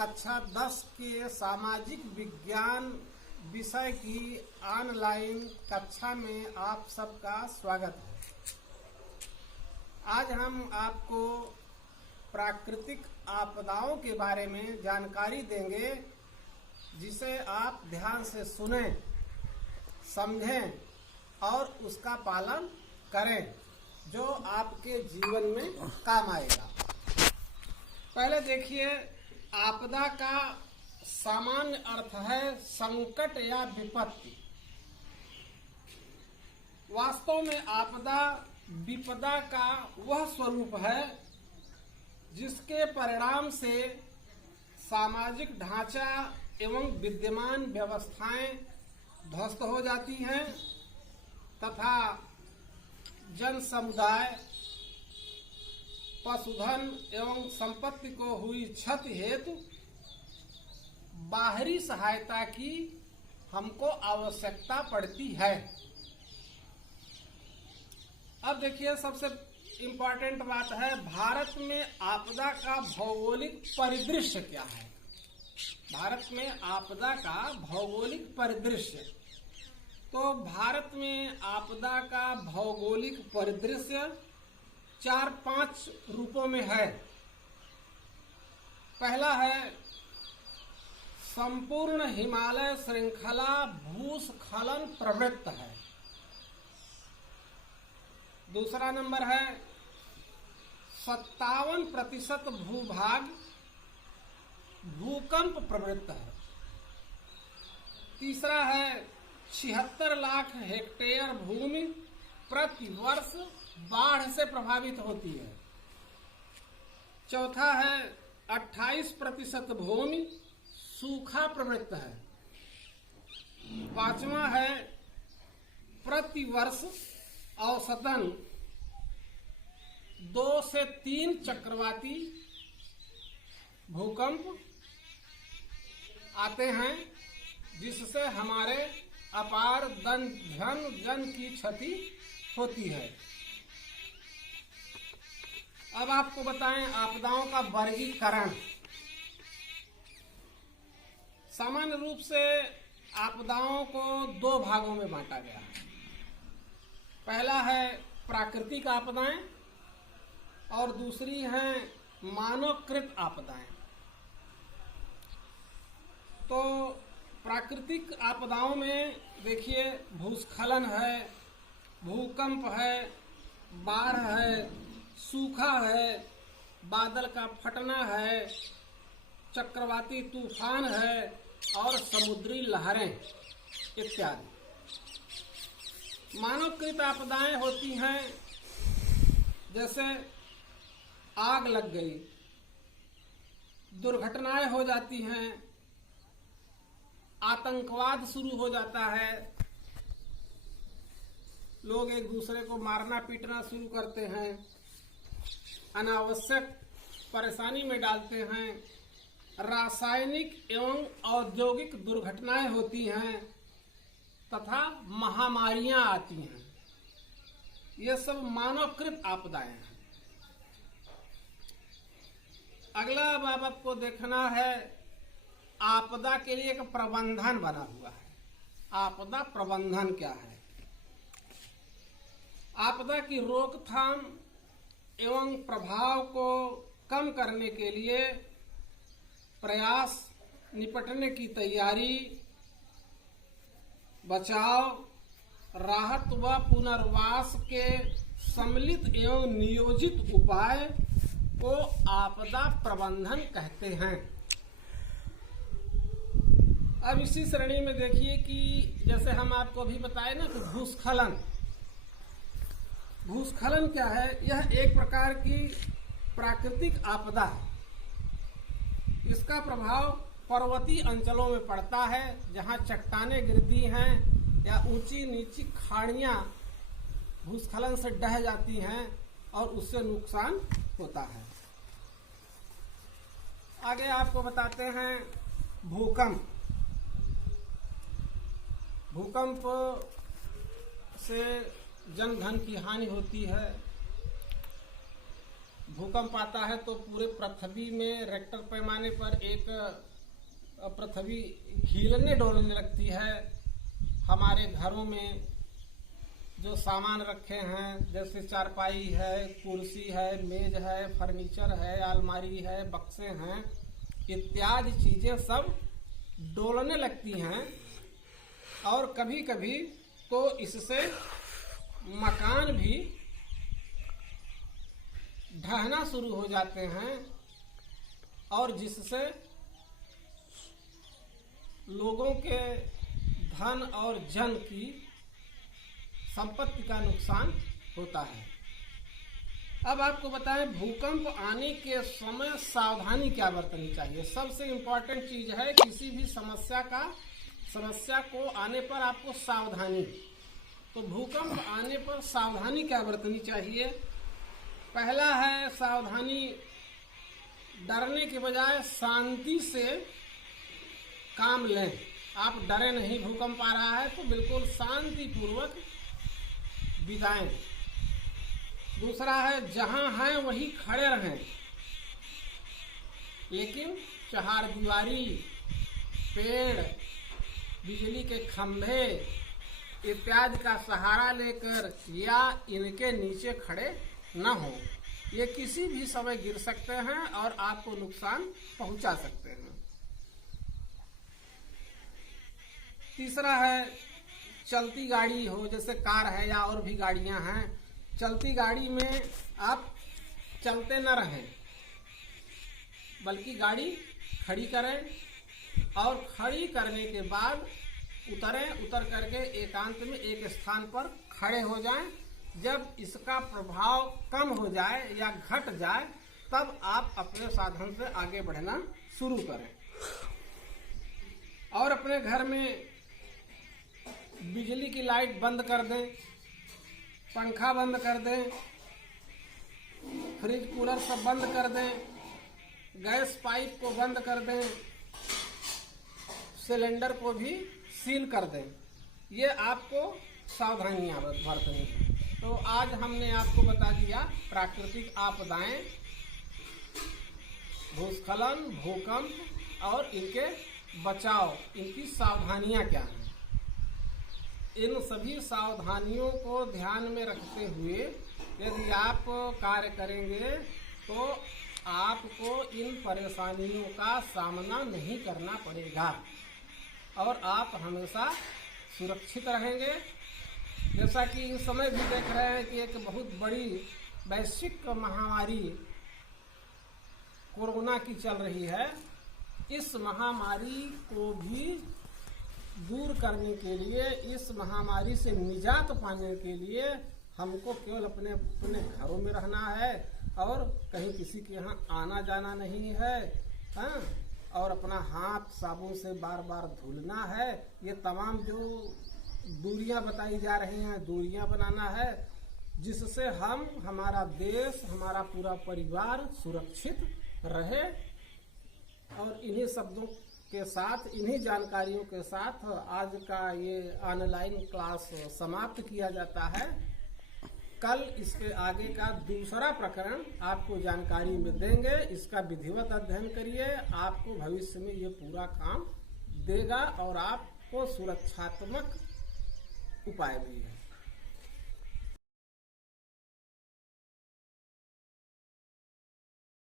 कक्षा 10 के सामाजिक विज्ञान विषय की ऑनलाइन कक्षा में आप सबका स्वागत है। आज हम आपको प्राकृतिक आपदाओं के बारे में जानकारी देंगे, जिसे आप ध्यान से सुनें, समझें और उसका पालन करें, जो आपके जीवन में काम आएगा। पहले देखिए, आपदा का सामान्य अर्थ है संकट या विपत्ति। वास्तव में आपदा विपदा का वह स्वरूप है जिसके परिणाम से सामाजिक ढांचा एवं विद्यमान व्यवस्थाएं ध्वस्त हो जाती हैं तथा जन समुदाय, पशुधन एवं संपत्ति को हुई क्षति हेतु बाहरी सहायता की हमको आवश्यकता पड़ती है। अब देखिए, सबसे इम्पोर्टेंट बात है, भारत में आपदा का भौगोलिक परिदृश्य क्या है। भारत में आपदा का भौगोलिक परिदृश्य, तो भारत में आपदा का भौगोलिक परिदृश्य 4-5 रूपों में है। पहला है, संपूर्ण हिमालय श्रृंखला भूस्खलन प्रवृत्त है। दूसरा नंबर है, 57% भूभाग भूकंप प्रवृत्त है। तीसरा है, 76 लाख हेक्टेयर भूमि प्रति वर्ष बाढ़ से प्रभावित होती है। चौथा है, 28% भूमि सूखा प्रवृत्त है। पांचवा है, प्रति वर्ष औसतन 2 से 3 चक्रवाती भूकंप आते हैं, जिससे हमारे अपार धन जन की क्षति होती है। अब आपको बताएं आपदाओं का वर्गीकरण। सामान्य रूप से आपदाओं को 2 भागों में बांटा गया है। पहला है प्राकृतिक आपदाएं और दूसरी हैं मानवकृत आपदाएं। तो प्राकृतिक आपदाओं में देखिए, भूस्खलन है, भूकंप है, बाढ़ है, सूखा है, बादल का फटना है, चक्रवाती तूफान है और समुद्री लहरें इत्यादि। मानवकृत आपदाएं होती हैं, जैसे आग लग गई, दुर्घटनाएं हो जाती हैं, आतंकवाद शुरू हो जाता है, लोग एक दूसरे को मारना पीटना शुरू करते हैं, अनावश्यक परेशानी में डालते हैं, रासायनिक एवं औद्योगिक दुर्घटनाएं होती हैं तथा महामारियां आती हैं। ये सब मानवकृत आपदाएं हैं। अगला अब आपको देखना है, आपदा के लिए एक प्रबंधन बना हुआ है। आपदा प्रबंधन क्या है? आपदा की रोकथाम एवं प्रभाव को कम करने के लिए प्रयास, निपटने की तैयारी, बचाव, राहत व पुनर्वास के सम्मिलित एवं नियोजित उपाय को आपदा प्रबंधन कहते हैं। अब इसी श्रेणी में देखिए कि जैसे हम आपको अभी बताए ना कि भूस्खलन। भूस्खलन क्या है? यह एक प्रकार की प्राकृतिक आपदा है। इसका प्रभाव पर्वतीय अंचलों में पड़ता है, जहां चट्टानें गिरती हैं या ऊंची नीची खाड़ियां भूस्खलन से ढह जाती हैं और उससे नुकसान होता है। आगे आपको बताते हैं भूकंप। भूकंप से जन धन की हानि होती है। भूकंप आता है तो पूरे पृथ्वी में रेक्टर पैमाने पर एक पृथ्वी हिलने डोलने लगती है। हमारे घरों में जो सामान रखे हैं जैसे चारपाई है, कुर्सी है, मेज है, फर्नीचर है, अलमारी है, बक्से हैं, इत्यादि चीजें सब डोलने लगती हैं। और कभी कभी तो इससे मकान भी ढहना शुरू हो जाते हैं और जिससे लोगों के धन और जन की संपत्ति का नुकसान होता है। अब आपको बताएं भूकंप आने के समय सावधानी क्या बरतनी चाहिए। सबसे इम्पोर्टेंट चीज है किसी भी समस्या को आने पर आपको सावधानी। तो भूकंप आने पर सावधानी क्या बरतनी चाहिए। पहला है सावधानी, डरने के बजाय शांति से काम लें। आप डरे नहीं, भूकंप आ रहा है तो बिल्कुल शांति पूर्वक बिताएं। दूसरा है जहां हैं वहीं खड़े रहें, लेकिन चहारदीवारी, पेड़, बिजली के खंभे इत्यादि का सहारा लेकर या इनके नीचे खड़े न हो। ये किसी भी समय गिर सकते हैं और आपको नुकसान पहुंचा सकते हैं। तीसरा है चलती गाड़ी हो, जैसे कार है या और भी गाड़ियां हैं, चलती गाड़ी में आप चलते न रहें बल्कि गाड़ी खड़ी करें और खड़ी करने के बाद उतर करके एकांत में एक स्थान पर खड़े हो जाएं। जब इसका प्रभाव कम हो जाए या घट जाए तब आप अपने साधन से आगे बढ़ना शुरू करें। और अपने घर में बिजली की लाइट बंद कर दें, पंखा बंद कर दें, फ्रिज कूलर सब बंद कर दें, गैस पाइप को बंद कर दें, सिलेंडर को भी सील कर दें। ये आपको सावधानियां बरतनी है। तो आज हमने आपको बता दिया प्राकृतिक आपदाएं, भूस्खलन, भूकंप और इनके बचाव, इनकी सावधानियां क्या हैं। इन सभी सावधानियों को ध्यान में रखते हुए यदि आप कार्य करेंगे तो आपको इन परेशानियों का सामना नहीं करना पड़ेगा और आप हमेशा सुरक्षित रहेंगे। जैसा कि इस समय भी देख रहे हैं कि एक बहुत बड़ी वैश्विक महामारी कोरोना की चल रही है। इस महामारी को भी दूर करने के लिए, इस महामारी से निजात पाने के लिए हमको केवल अपने घरों में रहना है और कहीं किसी के यहाँ आना जाना नहीं है। हाँ, और अपना हाथ साबुन से बार बार धुलना है। ये तमाम जो दूरियां बताई जा रही हैं, दूरियां बनाना है जिससे हमारा देश, हमारा पूरा परिवार सुरक्षित रहे। और इन्हीं शब्दों के साथ, इन्हीं जानकारियों के साथ आज का ये ऑनलाइन क्लास समाप्त किया जाता है। कल इसके आगे का दूसरा प्रकरण आपको जानकारी में देंगे। इसका विधिवत अध्ययन करिए, आपको भविष्य में ये पूरा काम देगा और आपको सुरक्षात्मक उपाय भी है।